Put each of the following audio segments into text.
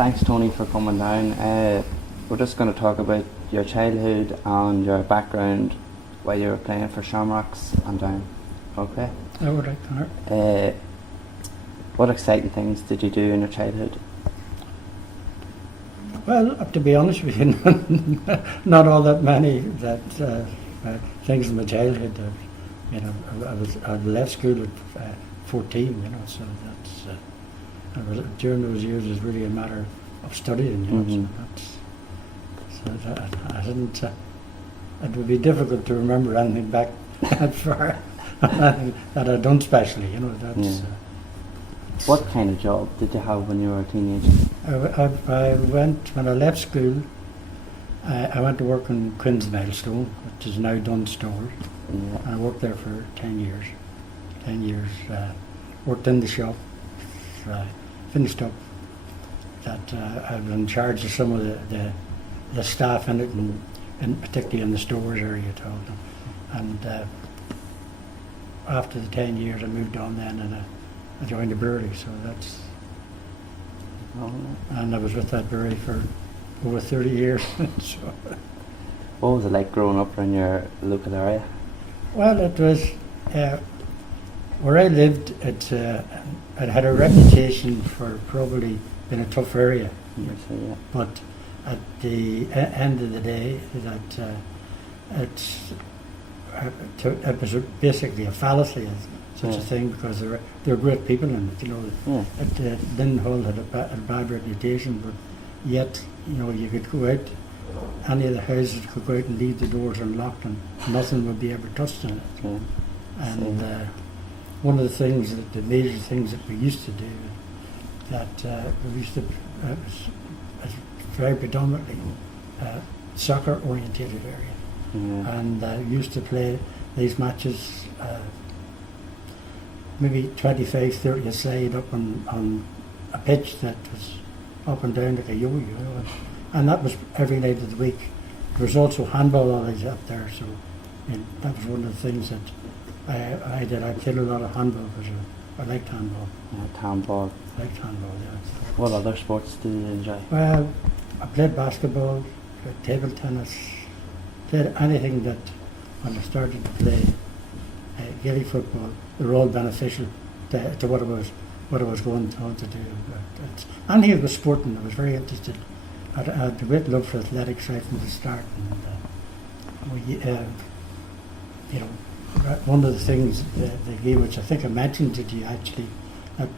Thanks, Tony, for coming down. We're just going to talk about your childhood and your background while you were playing for Shamrocks and down. Okay. I would like Conor. What exciting things did you do in your childhood? Well, to be honest with you, not all that many things in my childhood. I left school at 14. So during those years it was really a matter of studying. I didn't. It would be difficult to remember anything back that far, anything that I'd done specially. What kind of job did you have when you were a teenager? When I left school, I went to work in Quinn's Milestone, which is now Dunn Stores. Yeah. And I worked there for 10 years. Worked in the shop. Finished up. That I was in charge of some of the staff in it, and particularly in the stores area. And after the 10 years, I moved on then, and I joined the brewery. So that's. And I was with that brewery for over 30 years. So. What was it like growing up in your local area? Well, it was where I lived. It had a reputation for probably being a tough area. Yes, yeah. But at the end of the day, it was basically a fallacy, such a thing, because there were great people in it. Lindenhall had a bad reputation, but yet you could go out, any of the houses could go out and leave the doors unlocked, and nothing would be ever touched in it. Yeah. And one of the major things that we used to do, it was very predominantly soccer orientated area. And we used to play these matches maybe 25, 30 aside up on a pitch that was up and down like a yo-yo, and that was every night of the week. There was also handball always up there, so that was one of the things that I did. I played a lot of handball because I liked handball. Handball. I liked handball, yeah. What other sports did you enjoy? Well, I played basketball, played table tennis, played anything that when I started to play gilly football, they were all beneficial to what I was going on to do. And here was sporting. I was very interested. I had a great love for athletics right from the start. And one of the things they gave, which I think I mentioned to you actually, that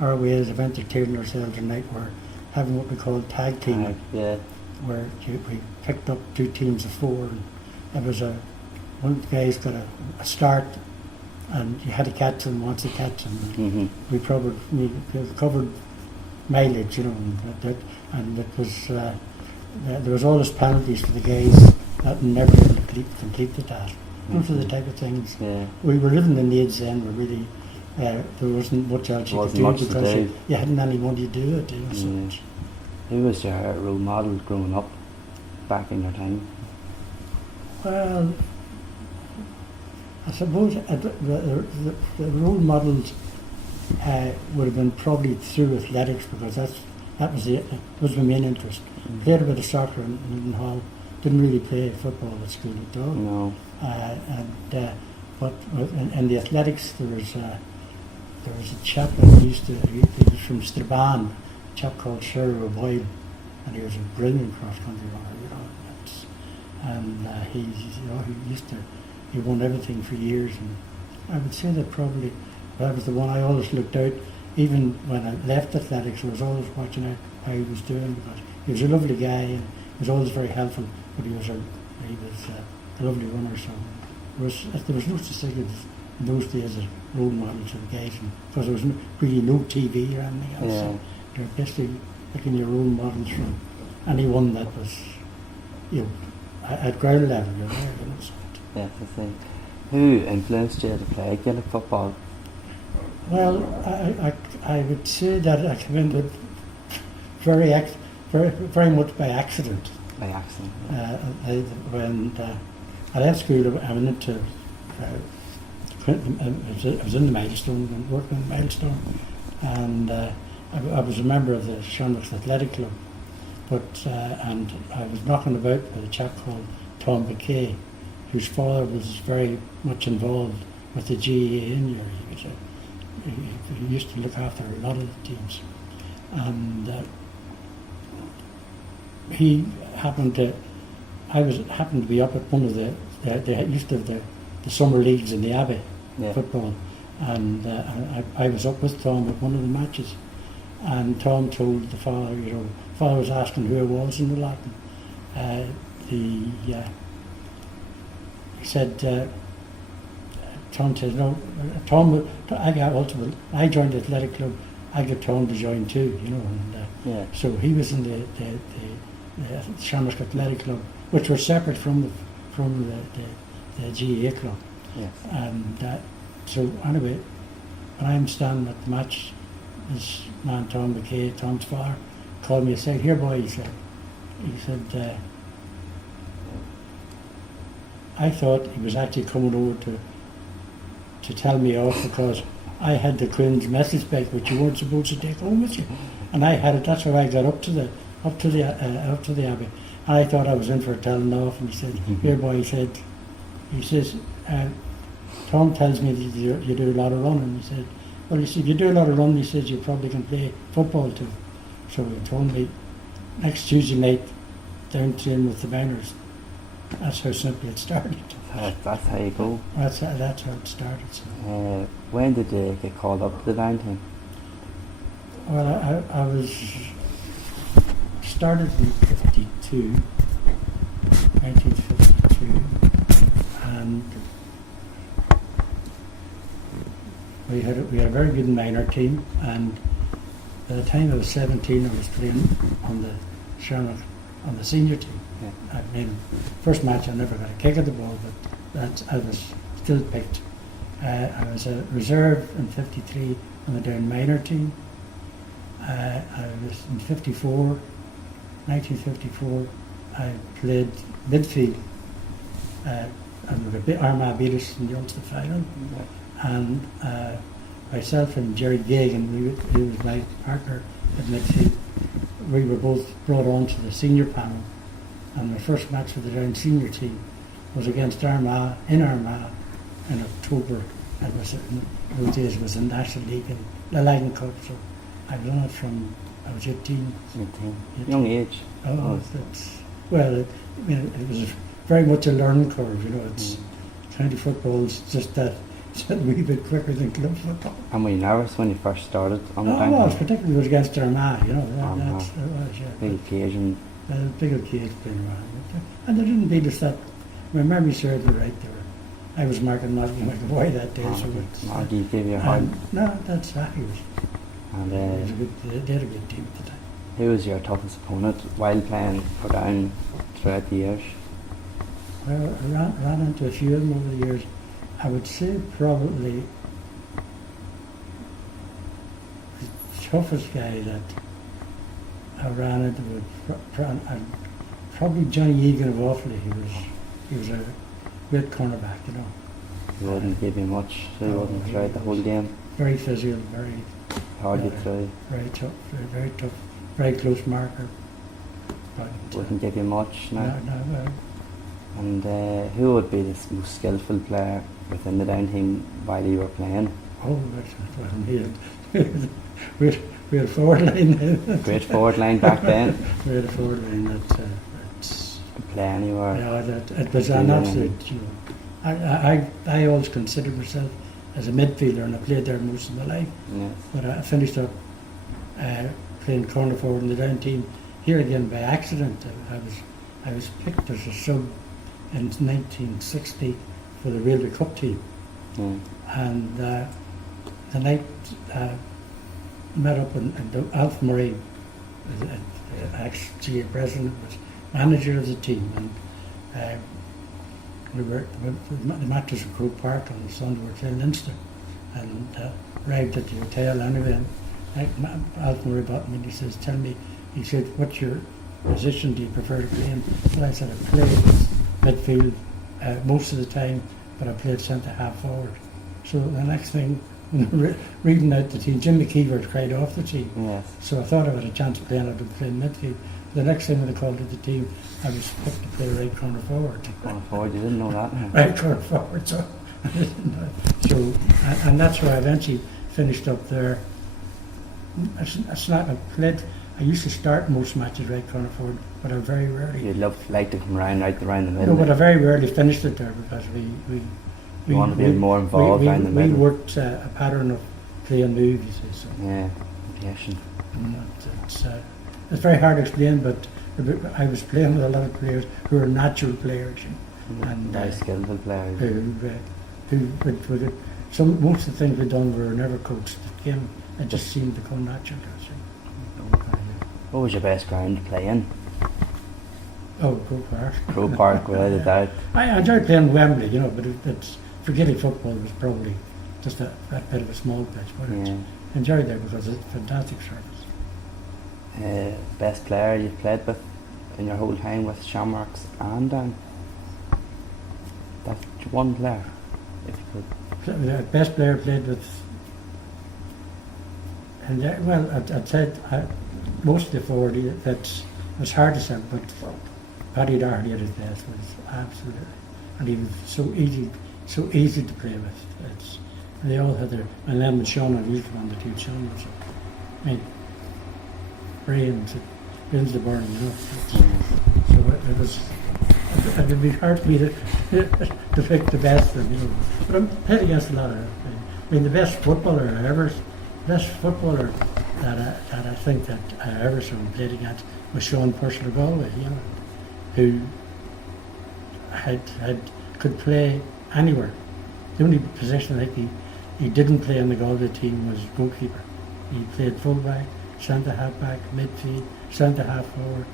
our ways of entertaining ourselves at night were having what we call tag teaming, where we picked up 2 teams of 4, and it was one of the guys got a start, and you had to catch them once you catch them. We covered mileage, and it was there was always penalties for the guys that never complete the task. Those are the type of things. Yeah. We were living in the age then where really there wasn't much else you could do because you hadn't any money to do it. Who was your role model growing up back in your time? Well, I suppose the role models would have been probably through athletics, because that was my main interest. Played a bit of soccer in Lindenhall. Didn't really play football at school at all. No. But in the athletics there was a chap that he was from Strabane, a chap called Sherry O'Boyle, and he was a brilliant cross country runner. He won everything for years, and I would say that probably that was the one I always looked out. Even when I left athletics, I was always watching out how he was doing, because he was a lovely guy and he was always very helpful. But he was a lovely runner, so there was no such thing in those days as role models for the guys, because there was really no TV or anything else. Yeah. So you're basically picking your role models from anyone that was, at ground level. Yes, I think. Who influenced you to play Gaelic football? Well, I would say that I came into it very much by accident. By accident. When I left school, I went into I was in the Milestone and working in the Milestone, and I was a member of the Shamrocks Athletic Club, but and I was knocking about with a chap called Tom Magee, whose father was very much involved with the GAA in Newry. He used to look after a lot of the teams, and he happened to. Happened to be up at one of they used to have the summer leagues in the Abbey football, and I was up with Tom at one of the matches, and Tom told the father, father was asking who it was in the lot. He said, Tom said, no, Tom, I joined the athletic club, I got Tom to join too, and so he was in the Shamrock Athletic Club, which was separate from the GAA club. Yes. And so anyway, when I'm standing at the match, this man Tom Magee, Tom's father, called me and said, "Here, boy," he said, I thought he was actually coming over to tell me off because I had the Queen's message bag, which you weren't supposed to take home with you, and I had it. That's how I got up to the Abbey. And I thought I was in for a telling off, and he said, "Here, boy," he says, "Tom tells me that you do a lot of running." He said, "Well, if you do a lot of running," he says, "you probably can play football too." So he told me next Tuesday night down training with the Miners. That's how simple it started. That's how you go. That's how it started. So. When did you get called up to the down team? Well, I was started in 1952, and we had a very good minor team. And by the time I was 17, I was playing on the Shamrock on the senior team. Yeah. I mean, first match I never got a kick at the ball, but I was still picked. I was a reserve in 53 on the down minor team. I was in 1954, I played midfield, and Armagh beat us in the Ulster final. Yeah. And myself and Jerry Gagan, who was my partner at midfield, we were both brought on to the senior panel. And my first match with the down senior team was against Armagh in October. It was in those days it was the National League and the Lagan Cup. So I was on it from I was 18. Young age. Oh, it was very much a learning curve. It's county football is just that. It's a wee bit quicker than club football. And were you nervous when you first started on the down? I was, particularly it was against Armagh. That's big occasion. Big occasion playing around. And they didn't beat us that. My memory serves me right there. I was marking Magee McAvoy that day. Magee gave you a hard. No, that's that. He was. And they had a good team at the time. Who was your toughest opponent while playing for down throughout the years? Well, I ran into a few of them over the years. I would say probably the toughest guy that I ran into was probably Johnny Egan of Offaly. He was a great cornerback, He wouldn't give you much, so he wouldn't try the whole game. Very physical, very hard to try. Very tough, very tough, very close marker. But wouldn't give you much now. No. And who would be the most skillful player within the down team while you were playing? Oh, we had a forward line. Great forward line back then. We had a forward line that's could play anywhere. Yeah, it was an absolute. I always considered myself as a midfielder, and I played there most of my life. Yes. But I finished up playing corner forward in the down team here again by accident. I was picked as a sub in 1960 for the Railway Cup team. And the night met up and Alf Murray, ex-GA president, was manager of the team, and the match was at Croke Park on Sunday. We were playing Leinster, and arrived at the hotel anyway. And Alf Murray bought me and he says, "Tell me," he said, "what's your position do you prefer to play in?" And I said, "I played midfield most of the time, but I played centre half forward." So the next thing, reading out the team. Jimmy Keever cried off the team. Yes. So I thought I had a chance of playing. I'd been playing midfield. The next time when they called it the team, I was picked to play right corner forward. Corner forward, you didn't know that. Huh? Right corner forward. So, and that's where I eventually finished up there. It's not I played. I used to start most matches right corner forward, but I very rarely. You'd like to come right around the No, middle. but I very rarely finished it there because You want to be more involved around the middle. We worked a pattern of playing moves, you see. So. Yeah, passion. It's very hard to explain, but I was playing with a lot of players who are natural players, and Very skillful players. Most of the things we've done were never coached. It just seemed to come natural. What was your best ground to play in? Oh, Crow Park. Crow Park, without a doubt. I enjoyed playing Wembley, but it's forgetting football was probably just that bit of a small pitch, but I enjoyed that because it's a fantastic service. Best player you've played with in your whole time with Shamrocks and that's one player, if you could. The best player I played with, and I'd said mostly forward. It's hard to say, but Paddy Doherty at his best was absolutely, and he was so easy to play with. They all had their, and then with Sean O'Leary on the two channels. I mean, brains the burn, So it would be hard for me to pick the best of them, But I'm played against a lot of. I mean, the best footballer that I think that I ever saw and played against was Sean Purcell of Galway, who could play anywhere. The only position I think he didn't play in the Galway team was goalkeeper. He played fullback, centre half back, midfield, centre half forward,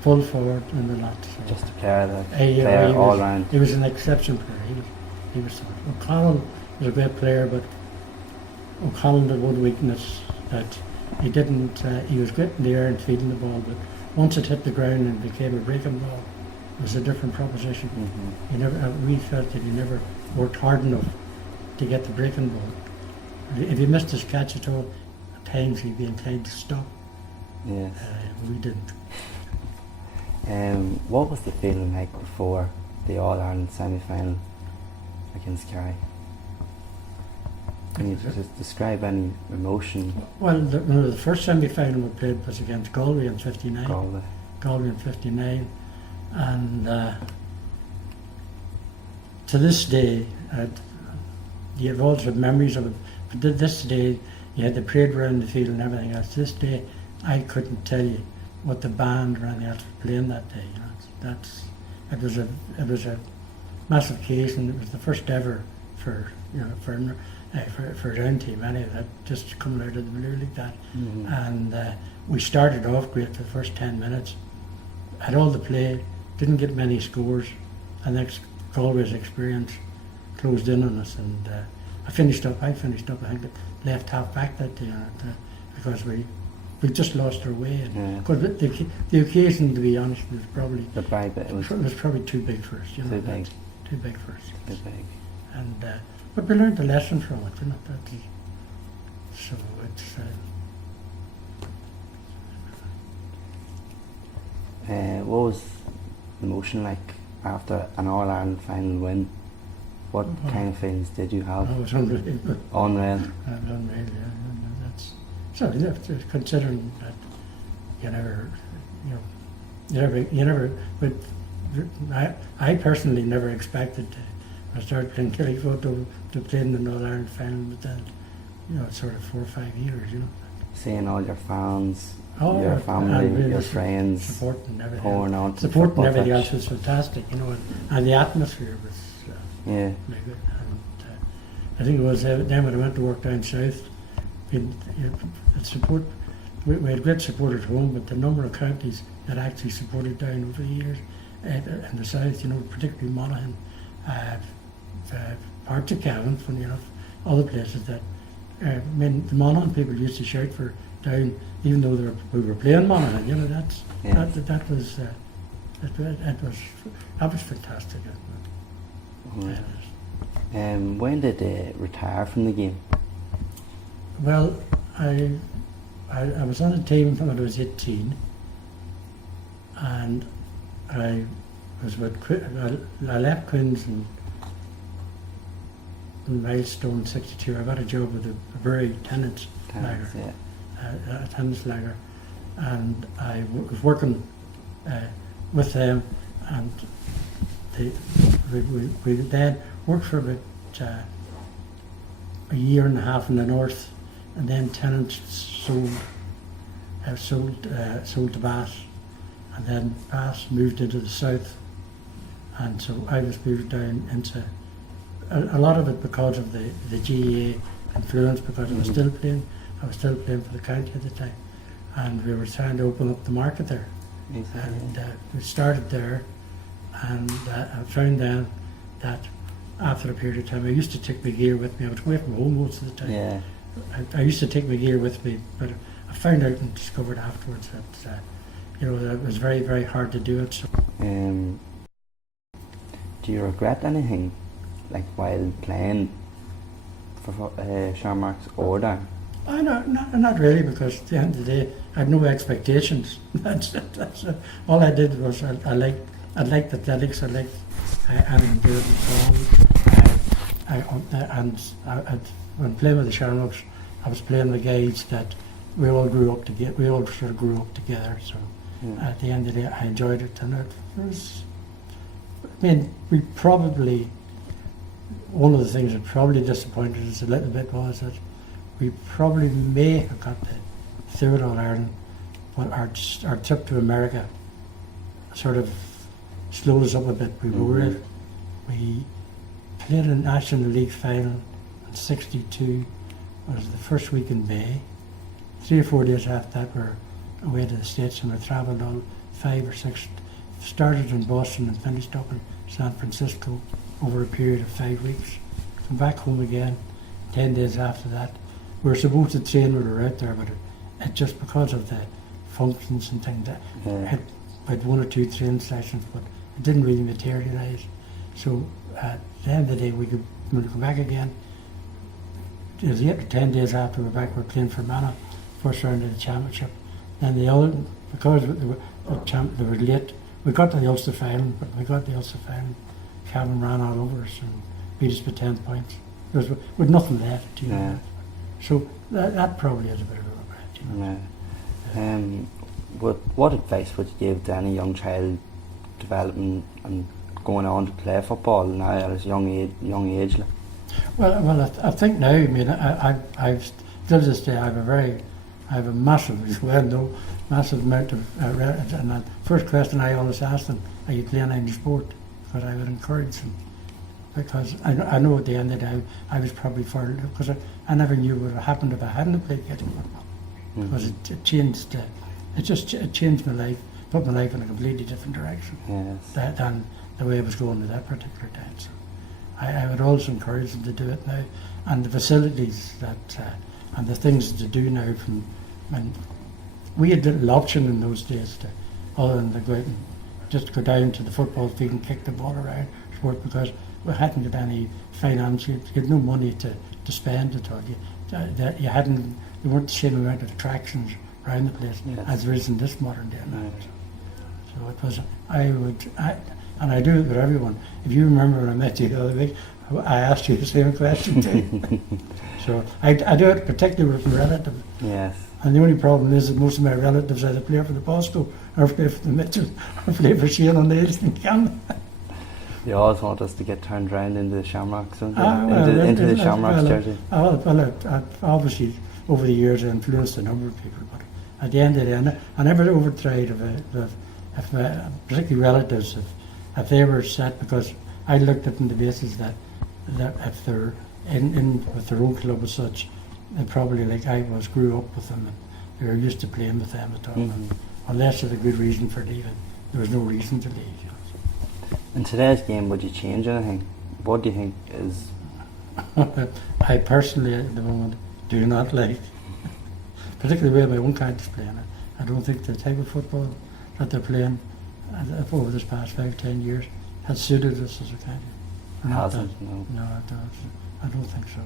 full forward, and the lot. So just a player that all round. He was an exceptional player. He was. O'Connell was a great player, but O'Connell had one weakness that he didn't. He was great in the air and feeding the ball, but once it hit the ground and became a breaking ball, it was a different proposition. We felt that he never worked hard enough to get the breaking ball. If he missed his catch at all, at times he'd be inclined to stop. Yes. We didn't. What was the feeling like before the All-Ireland semi-final against Kerry? Can you just describe any emotion? Well, the first semi-final we played was against Galway in '59. Galway in '59, and to this day, you have also memories of it. But to this day, you had the parade around the field and everything else. This day, I couldn't tell you what the band or anything else was playing that day. It was a massive occasion. It was the first ever for a round team, that just coming out of the blue like that. And we started off great for the first 10 minutes. Had all the play, didn't get many scores, and next Galway's experience closed in on us. And I finished up. I think at left half back that day because we just lost our way. Because the occasion, to be honest, was probably it was probably too big for us. Too big for us. Too big. And but we learned a lesson from it. So it's. What was the emotion like after an All-Ireland final win? What kind of feelings did you have? It was unreal. Unreal. That's considering that I personally never expected I started playing Kelly Photo to play in the Northern Ireland final, but then, sort of 4 or 5 years, Seeing all your fans, your family, your friends, supporting everything. Pouring on to supporting everything else was fantastic, and the atmosphere was yeah. very good. And I think it was then when I went to work down south, we had great support at home, but the number of counties that actually supported down over the years in the south, particularly Monaghan, parts of Cavan, funny enough, other places that, the Monaghan people used to shout for down, even though we were playing Monaghan, that was fantastic. When did they retire from the game? Well, I was on a team when I was 18, and I was with I left Queen's in milestone 62. I got a job with a Bury tennis lager, yeah. a tennis lager, and I was working with them, and we then worked for about a year and a half in the north, and then tenants sold to Bath, and then Bath moved into the south, and so I was moved down into a lot of it because of the GAA influence, because I was still playing for the county at the time, and we were trying to open up the market there. And we started there, and I found then that after a period of time, I used to take my gear with me. I was away from home most of the time. Yeah. I used to take my gear with me, but I found out and discovered afterwards that that it was very, very hard to do it. So. Do you regret anything, like while playing for Shamrocks or down? Not really, because at the end of the day, I had no expectations. That's it. All I did was I liked athletics. I liked and doing when playing with the Shamrocks, I was playing with guys that we all grew up together. We all sort of grew up together. So at the end of the day, I enjoyed it, and it was. I mean, we probably one of the things that probably disappointed us a little bit was that we probably may have got the third All Ireland, but our trip to America sort of slowed us up a bit. We were worried. We played a National League final in '62. It was the first week in May. 3 or 4 days after that, we're away to the States, and we travelled all 5 or 6. Started in Boston and finished up in San Francisco over a period of 5 weeks. Come back home again 10 days after that. We were supposed to train when we were out there, but it just because of the functions and things that had 1 or 2 training sessions, but it didn't really materialise. So at the end of the day, when we come back again, it was 8 or 10 days after we were back, we were playing for Mana, first round of the championship. Then because they were late, we got to the Ulster final, but we got the Ulster final. Cavan ran all over us and beat us by 10 points. There was with nothing left, you know. So that probably is a bit of a regret, you know. What advice would you give to any young child developing and going on to play football now at a young age? Well, I think now. I mean, I've still to this day I have a massive, as well know, massive amount of and the first question I always ask them: are you playing any sport? Because I would encourage them, because I know at the end of the day I was probably for it, because I never knew what would happen if I hadn't played getting football, because it changed. It changed my life, put my life in a completely different direction than the way I was going at that particular time. So I would also encourage them to do it now, and the facilities that and the things to do now. From when we had little option in those days to, other than to go out and just go down to the football field and kick the ball around sport, because we hadn't got any finance. You had no money to spend at all. You weren't the same amount of attractions around the place as there is in this modern day now. So it was. And I do it with everyone. If you remember when I met you the other week, I asked you the same question too. So I do it particularly with my relatives. Yes. And the only problem is that most of my relatives either play for the Bosco or play for the Mitchell or play for Shane on the Eastern Canon. They always want us to get turned around into the Shamrocks, into the Shamrocks jersey. Obviously, over the years I influenced a number of people, but at the end of the day, I never overtried if particularly relatives, if they were set, because I looked at them on the basis that if they're in with their own club as such, they probably, like I grew up with them and they were used to playing with them at all. Unless there's a good reason for leaving, there was no reason to leave. You know. In today's game, would you change anything? What do you think is... I personally, at the moment, do not like, particularly the way my own country's playing. I don't think the type of football that they're playing over this past 5-10 years has suited us as a country. Hasn't, no. No, I don't think so.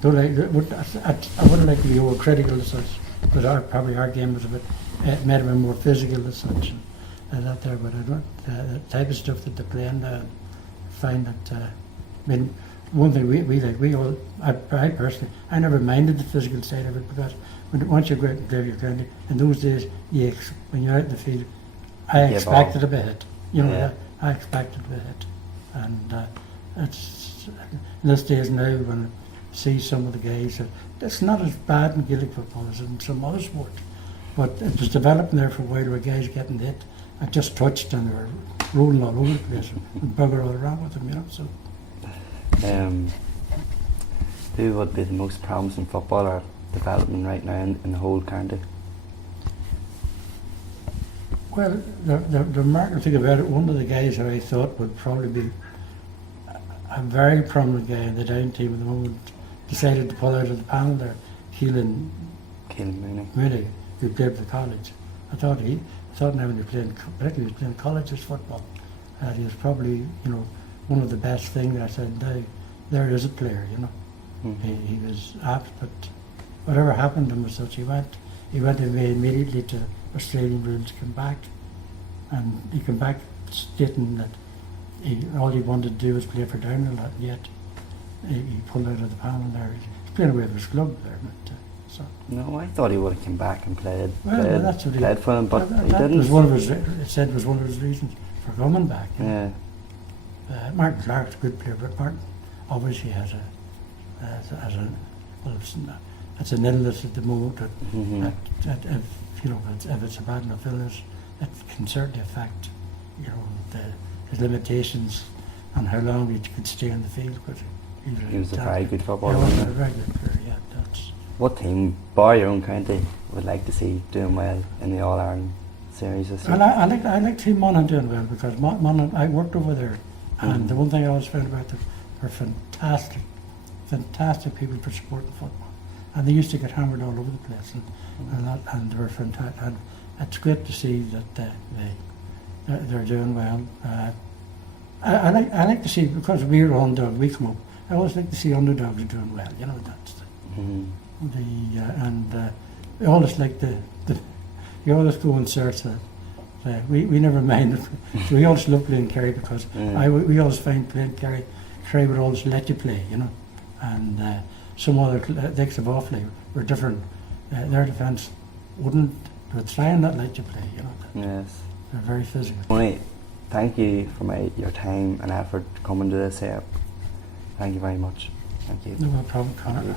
Don't I wouldn't like to be overcritical as such, because probably our game was a bit, it might have been more physical as such, and that there, but I don't, the type of stuff that they're playing, I find that, I mean, one thing we all, I personally, I never minded the physical side of it, because once you go out and play your ground, in those days, when you're out in the field, I expected a bit hit, you know, Yeah. I expected a bit hit, and it's, in these days now, when I see some of the guys, it's not as bad in Gaelic football as in some other sport, but it was developing there for a while where guys getting hit, I just touched and they were rolling all over the place and bugger all around with them, you know, so. Who would be the most promising footballer development right now in the whole county? Well, the remarkable thing about it, one of the guys who I thought would probably be a very prominent guy in the down team at the moment decided to pull out of the panel there, Keelan Mooney, who played for college. I thought now when he particularly was playing college's football, he was probably, you know, one of the best things. I said, now, there is a player, you know. Mm-hmm. He was apt, but whatever happened to him was such, he went away immediately to Australian rules, came back, and he came back stating that all he wanted to do was play for Downhill, and yet he pulled out of the panel there. He's playing away with his club there, but so. No, I thought he would have come back and played That's what played for him, but that he didn't. Was one of his, it said was one of his reasons for coming back. You know? Yeah. Martin Clark's a good player, but Martin obviously has it's an illness at the moment that if, you know, if it's a bad enough illness, it can certainly affect, you know, his limitations and how long he could stay in the field. But he was a very good footballer. Yeah, he was a very good player. Yeah, that's. What team, bar your own county, would like to see doing well in the All Ireland series this year? I like to see Monaghan doing well, because Monaghan, I worked over there, and the one thing I always found about them, they're fantastic people for supporting football, and they used to get hammered all over the place, and they were fantastic. And it's great to see that they're doing well. I like to see, because we're underdog, we come up. I always like to see underdogs doing well. You know, that's we always like you always go in search of. We never mind. We always love playing Kerry, because we always find playing Kerry would always let you play, you know, and some other leagues of Offaly were different. Their defence would try and not let you play, you know. Yes. They're very physical. Tony, thank you for your time and effort coming to this here. Thank you very much. Thank you. No problem, Conor.